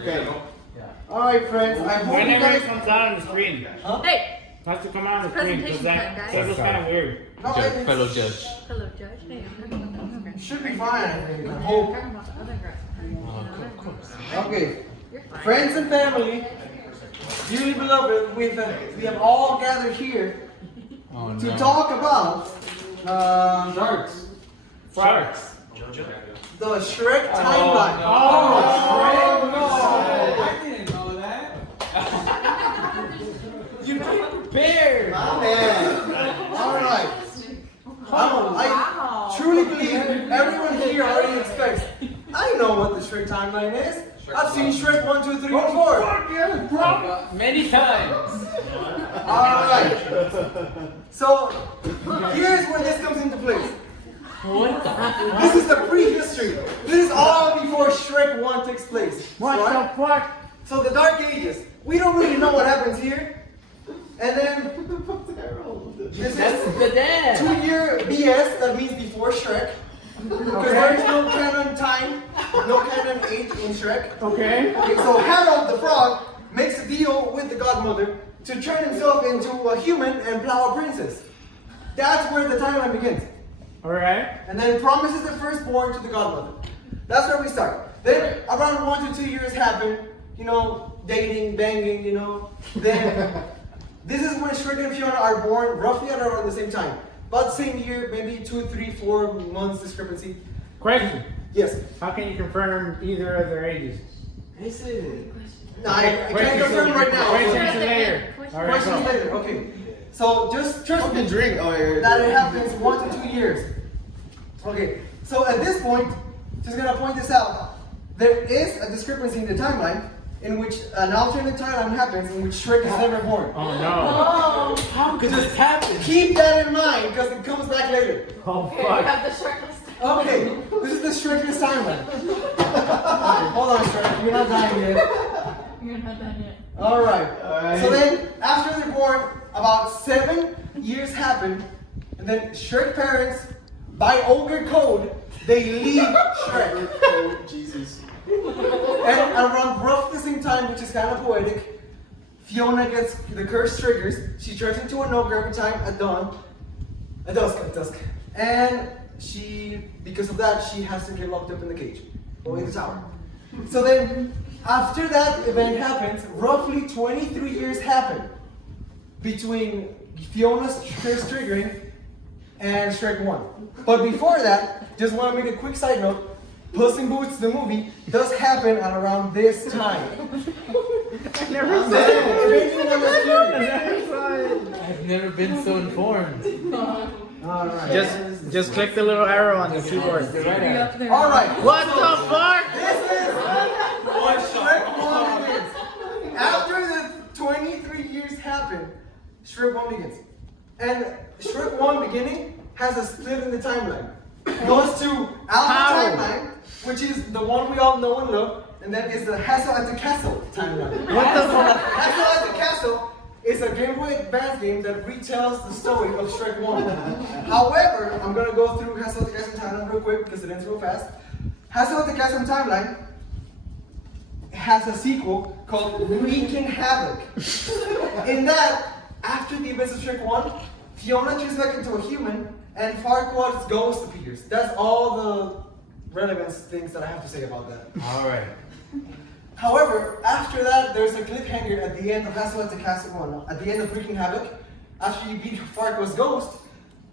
Okay. Alright, friends. I hope you Whenever guys. it comes out on the screen. Huh? Hey! Has to come out on the screen because Presentation that time, was kind of weird. No, Judge, fellow judge. Hello, Judge. Hey, I'm talking about the other guy. should be fine, I think. I I'm hope. talking about the other guy. Of course. Okay. You're fine. Friends and family, dearly beloved, we have all gathered here Oh to no. talk about Sharks. Sharks. the Shrek Timeline. I didn't know that. You came prepared. My man. Alright. I truly believe everyone here already expects. I know what the Shrek Timeline is. I've seen Shrek 1, 2, 3, and 4. Many times. Alright. So, here's where this comes into place. What the? This is the prehistory. This is all before Shrek 1 takes place. What Right? the fuck? So the Dark Ages. We don't really know what happens here. And then this That's is the dad. 2-year BS, that means before Shrek. Because there is no canon time, no canon age in Shrek. Okay. Okay, so Harold the Frog makes a deal with the godmother to turn himself into a human and plow a princess. That's where the timeline begins. Alright. And then promises the firstborn to the godmother. That's where we start. Then around 1 to 2 years happen, you know, dating, banging, you know. Then this is when Shrek and Fiona are born roughly at around the same time. About the same year, maybe 2, 3, 4 months discrepancy. Question. Yes. How can you confirm either of their ages? No, I can't confirm right now. Questions later. Alright, Questions go. later. Okay. So just trust me drink. Oh, yeah. that it happens 1 to 2 years. Okay. So at this point, just gonna point this out. There is a discrepancy in the timeline in which an alternate timeline happens in which Shrek is never born. Oh no. How could this happen? Keep that in mind because it comes back later. Oh Okay, we fuck. have the Shrek list. Okay, this is the Shrekless timeline. Hold on, Shrek, you're not dying yet. You're not done yet. Alright. So then, after they're born, about 7 years happen, and then Shrek parents, by ogre code, they leave Shrek. Oh, Jesus. And around roughly the same time, which is kind of poetic, Fiona gets the curse triggers. She turns into an ogre every time at dawn. At dusk. And she, because of that, she has to get locked up in the cage. Or in the tower. So then, after that event happens, roughly 23 years happen between Fiona's curse triggering and Shrek 1. But before that, just want to make a quick side note. Puss in Boots, the movie, does happen at around this time. I never said If anyone is curious. I've never been so informed. Alright. Just click the little arrow on the keyboard. Alright. What the fuck? This is what Shrek 1 begins. After the 23 years happen, Shrek 1 begins. And Shrek 1 beginning has a split in the timeline. Goes to Alpha timeline, which is the one we all know and love, and then is the Hassel at the Castle timeline. What the fuck? Hassel at the Castle is a Game Boy Advance game that retells the story of Shrek 1. However, I'm gonna go through Hassel at the Castle timeline real quick because it ends real fast. Hassel at the Castle timeline has a sequel called Wreaking Havoc. In that, after the events of Shrek 1, Fiona turns back into a human and Farquaad's ghost appears. That's all the relevant things that I have to say about that. Alright. However, after that, there's a cliffhanger at the end of Hassel at the Castle 1. At the end of Wreaking Havoc, after you beat Farquaad's ghost,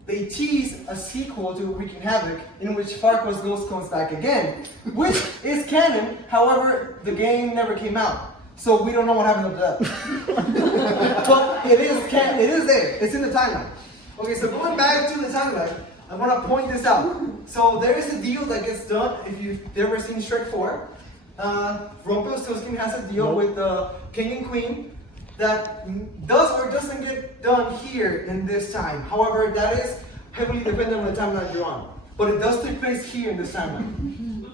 they tease a sequel to Wreaking Havoc in which Farquaad's ghost comes back again, which is canon. However, the game never came out, so we don't know what happened to that. But it is there. It's in the timeline. Okay, so going back to the timeline, I want to point this out. So there is a deal that gets done if you've ever seen Shrek 4. Rumpelstiltskin has a deal with the king and queen that does or doesn't get done here in this time. However, that is heavily dependent on the timeline you're on. But it does take place here in this timeline.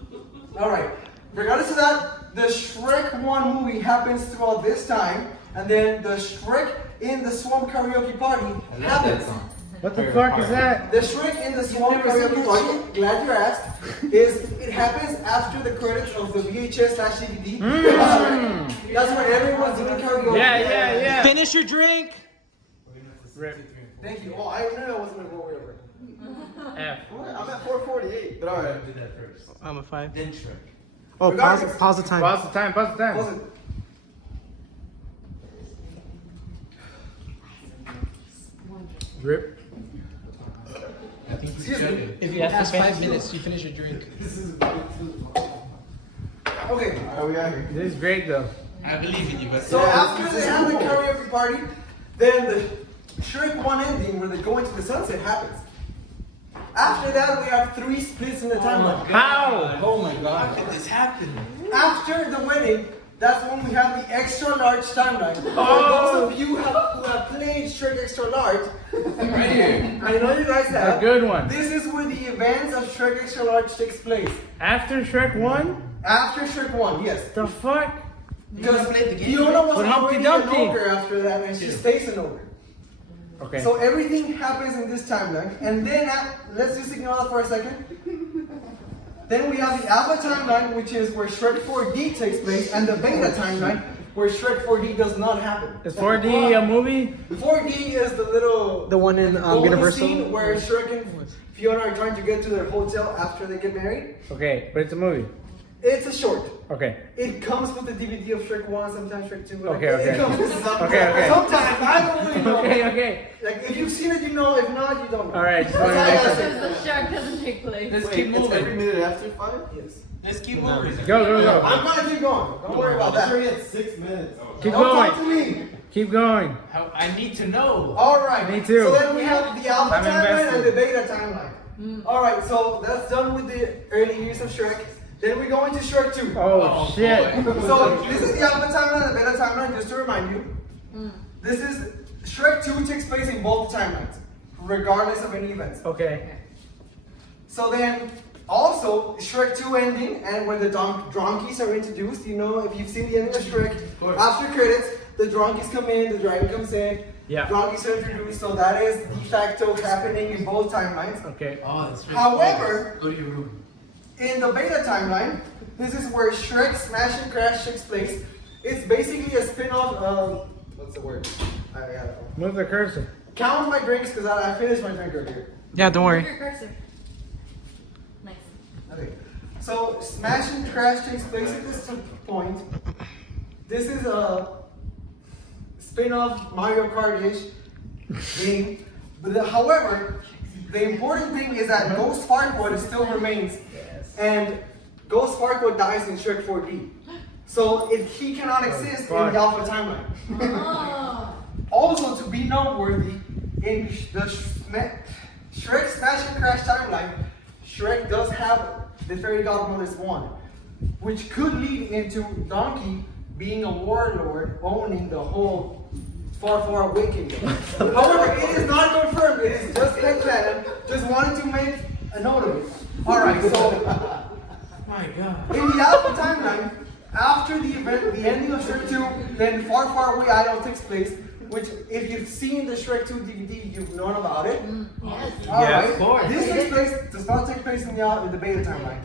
Alright, regardless of that, the Shrek 1 movie happens throughout this time, and then the Shrek in the Swamp Karaoke Party happens. What the fuck is that? The Shrek in the Swamp karaoke party, glad you asked, it happens after the credits of the VHS/DVD. That's where everyone's doing karaoke. Yeah. Finish your drink. Thank you. Oh, I knew I wasn't going to go over. F. I'm at 448, but alright. Do that first. I'm a 5. Then Shrek. Oh, Regardless. pause the time. Pause the time. Wasn't. Rip. I think he's Excuse me. joking. If you ask for 5 minutes, you finish your drink. Okay. Oh, we out here. This is great though. I believe in you, but So after they have the karaoke party, then the Shrek 1 ending where they go into the sunset happens. After that, we have 3 splits in the timeline. How? Oh my god. How did this happen? After the wedding, that's when we have the extra large timeline. For those of you who have played Shrek Extra Large, Right here. I know you guys A have. good one. This is where the events of Shrek Extra Large takes place. After Shrek 1? After Shrek 1, yes. The fuck? Because Fiona was But Humpty already an Dumpty. ogre after that, and she stays an ogre. Okay. So everything happens in this timeline, and then let's just ignore that for a second. Then we have the alpha timeline, which is where Shrek 4D takes place, and the beta timeline, where Shrek 4D does not happen. Is 4D a movie? 4D is the little The one in bonus Universal. scene where Shrek and Fiona are trying to get to their hotel after they get married. Okay, but it's a movie. It's a short. Okay. It comes with the DVD of Shrek 1, sometimes Shrek 2. Okay. It comes with Okay. sometimes, I don't really know. Okay. Like, if you've seen it, you know. If not, you don't know. Alright, just That's wanted to all I make gotta sure. say. The shark doesn't take place. Let's Wait, keep it's every moving. minute after 5? Yes. Let's keep moving. Go. I'm gonna keep going. Don't worry about that. Sure, it's 6 minutes. Keep Don't talk to going. me. Keep going. How, I need to know. Alright. Me too. So then we have the alpha I'm timeline invested. and the beta timeline. Alright, so that's done with the early years of Shrek. Then we go into Shrek 2. Oh shit. boy. So this is the alpha timeline and the beta timeline, just to remind you. This is Shrek 2 takes place in both timelines, regardless of any events. Okay. So then, also Shrek 2 ending, and when the donkeys are introduced, you know, if you've seen the ending of Shrek, after credits, the donkeys come in, the dragon comes in, Yeah. donkeys are introduced, so that is de facto happening in both timelines. Okay. Oh, that's right. However, Go to your room. in the beta timeline, this is where Shrek Smash and Crash takes place. It's basically a spin-off of, what's the word? I don't know. Move the cursor. Count my drinks because I finished my drink earlier. Yeah, don't worry. Your cursor. Nice. Okay. So Smash and Crash takes place at this point. This is a spin-off Mario Kart-ish game. But however, the important thing is that Ghost Farquaad still remains. And Ghost Farquaad dies in Shrek 4D. So he cannot exist in the alpha timeline. Oh. Also, to be noteworthy, in the Shrek Smash and Crash timeline, Shrek does have the Fairy Godmother's wand, which could lead into Donkey being a warlord owning the whole Far Far Away kingdom. However, it is not confirmed. It is just headcanon. Just wanted to make a note of it. All right, so My god. in the alpha timeline, after the event, the ending of Shrek 2, then Far Far Away Idol takes place, which if you've seen the Shrek 2 DVD, you've known about it. Yes. Alright, of course. this takes place, does not take place in the beta timeline.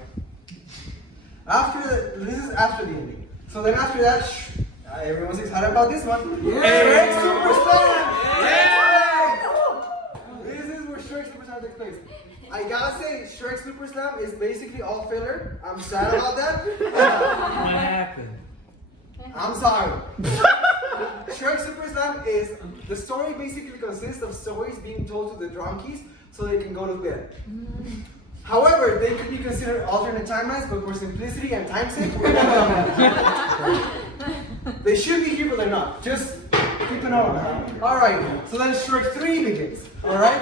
This is after the ending. So then after that, everyone's excited about this one. Shrek Super Slam! This is where Shrek Super Slam takes place. I gotta say, Shrek Super Slam is basically all filler. I'm sad about that. What happened? I'm sorry. Shrek Super Slam is, the story basically consists of stories being told to the donkeys so they can go to bed. However, they could be considered alternate timelines, but for simplicity and time's sake, we're not gonna do that. They should be here, but they're not. Just keep an eye on that. Alright, so then Shrek 3 begins. Alright?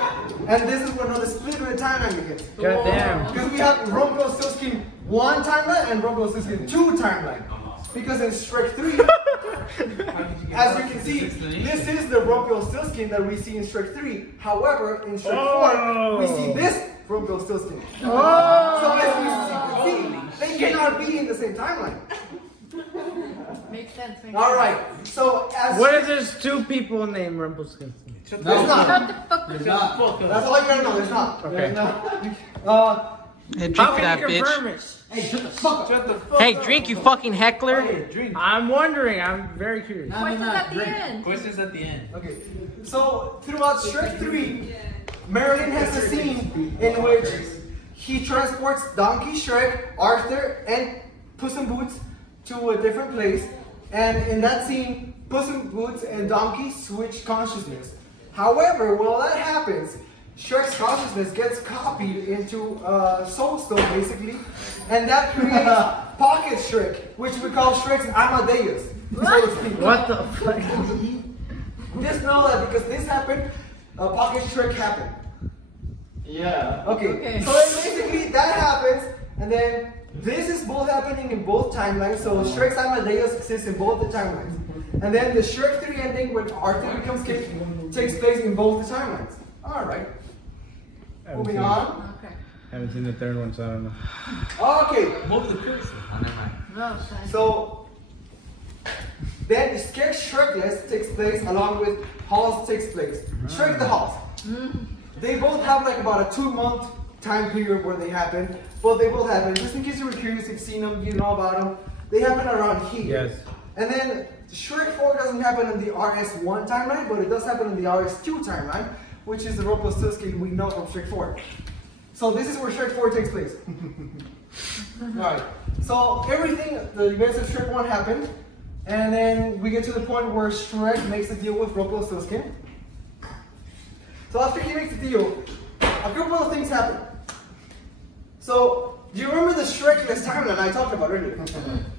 And this is when the split of the timeline begins. God damn. Because we have Rumpelstiltskin 1 timeline and Rumpelstiltskin 2 timeline. Because in Shrek 3, as you can see, this is the Rumpelstiltskin that we see in Shrek 3. However, in Shrek 4, we see this Rumpelstiltskin. So as you can see, they cannot be in the same timeline. Makes sense. Alright, so as What if there's 2 people named Rumpelstiltskin? Shut There's the not. Shut the fuck up. There's Shut not. the fuck up. That's all you gotta know. There's not. Okay. There's not. Hey, drink How can that, you bitch. confirm it? Hey, shut the fuck up. Shut the fuck Hey, up. drink, you fucking heckler. Hey, drink. I'm wondering. I'm very curious. Questions at the end. Questions at the end. Okay. So throughout Shrek 3, Merlin has a scene in which he transports Donkey, Shrek, Arthur, and Puss in Boots to a different place. And in that scene, Puss in Boots and Donkey switch consciousness. However, while that happens, Shrek's consciousness gets copied into Soul Stone, basically, and that creates Pocket Shrek, which we call Shrek's Amadeus, so to speak. What the fuck? Just know that because this happened, Pocket Shrek happened. Yeah. Okay. So then basically that happens, and then this is both happening in both timelines. So Shrek's Amadeus exists in both the timelines, and then the Shrek 3 ending, when Arthur becomes king, takes place in both the timelines. All right. Moving on. Okay. Haven't seen the third one, so I don't know. Okay. Move the cursor. Oh, never mind. No, sorry. So then Scared Shrekless takes place along with Halls takes place. Shrek the Halls. They both have like about a 2-month time period where they happen, but they both happen. Just in case you were curious, you've seen them, you know about them. They happen around here. Yes. And then Shrek 4 doesn't happen in the RS1 timeline, but it does happen in the RS2 timeline, which is the Rumpelstiltskin we know from Shrek 4. So this is where Shrek 4 takes place. Alright, so everything, the events of Shrek 1 happened, and then we get to the point where Shrek makes a deal with Rumpelstiltskin. So after he makes the deal, a couple of things happen. So, do you remember the Shrekless timeline I talked about earlier?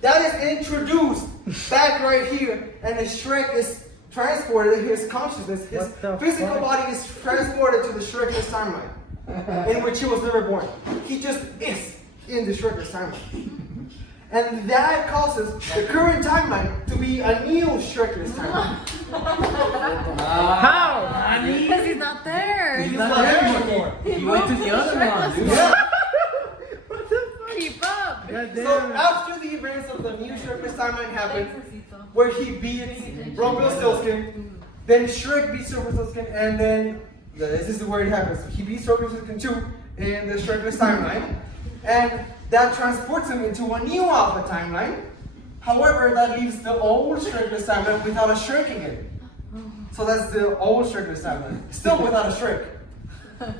That is introduced back right here, and the Shrek is transported, his consciousness, his What the physical fuck? body is transported to the Shrekless timeline, in which he was never born. He just is in the Shrekless timeline. And that causes the current timeline to be a new Shrekless timeline. How? Because he's not there. He's not there anymore. He went to the other one, dude. Yeah. What the fuck? Keep up. God So damn it. after the events of the new Shrekless timeline happened, where he beats Rumpelstiltskin, then Shrek beats Rumpelstiltskin, and then this is where it happens. He beats Rumpelstiltskin too in the Shrekless timeline, and that transports him into a new Alpha timeline. However, that leaves the old Shrekless timeline without a Shrek again. So that's the old Shrekless timeline, still without a Shrek.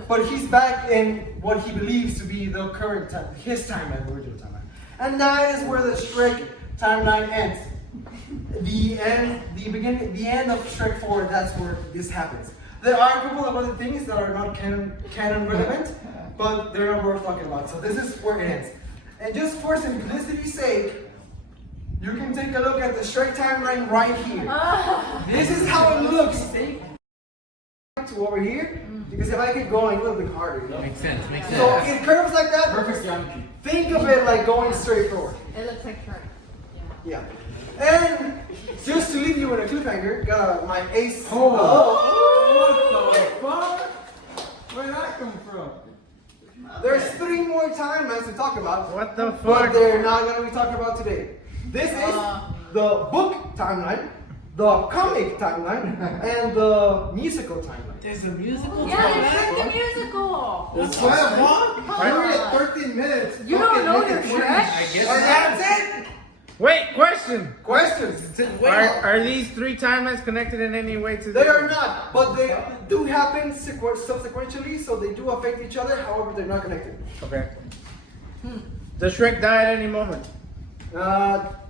But he's back in what he believes to be the current time, his timeline, the original timeline. And that is where the Shrek timeline ends. The end of Shrek 4, that's where this happens. There are a couple of other things that are not canon relevant, but they're not worth talking about. So this is where it ends. And just for simplicity's sake, you can take a look at the Shrek timeline right here. This is how it looks. To over here, because if I keep going, it'll be harder, you know? Makes sense, makes sense. So it curves like that. Perfect geometry. Think of it like going straight forward. It looks like Shrek. Yeah. And just to leave you with a cliffhanger, got my ace. What the fuck? Where'd that come from? There's 3 more timelines to talk about, What the but fuck? they're not going to be talking about today. This is the book timeline, the comic timeline, and the musical timeline. There's a musical Yeah, there's timeline? Shrek the musical. That's why I'm on. Come We're on. at 13 minutes. You don't know your I Shrek? guess And that's it. Wait, question. Questions? Are these 3 timelines connected in any way to the They are not, but they do happen subsequently, so they do affect each other. However, they're not connected. Okay. Does Shrek die at any moment?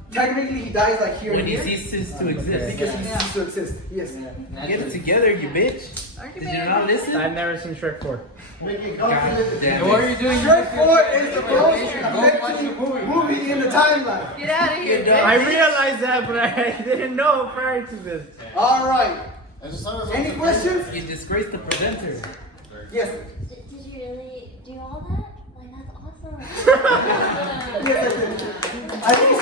Technically, he dies like here. When and he here, ceases to exist. because he ceases to exist. Yes. Get it together, you bitch. Aren't you Did you being not listen? I've never seen Shrek 4. Make it God go. damn What are it. you doing? Shrek 4 is the most Go watch the movie. movie in the timeline. Get out of here, Get I bitch. realized that, but I didn't know prior to this. All right. As long as Any questions? You disgraced the presenter. Yes. Did you really do all that? Like, that's awesome. Yes. I think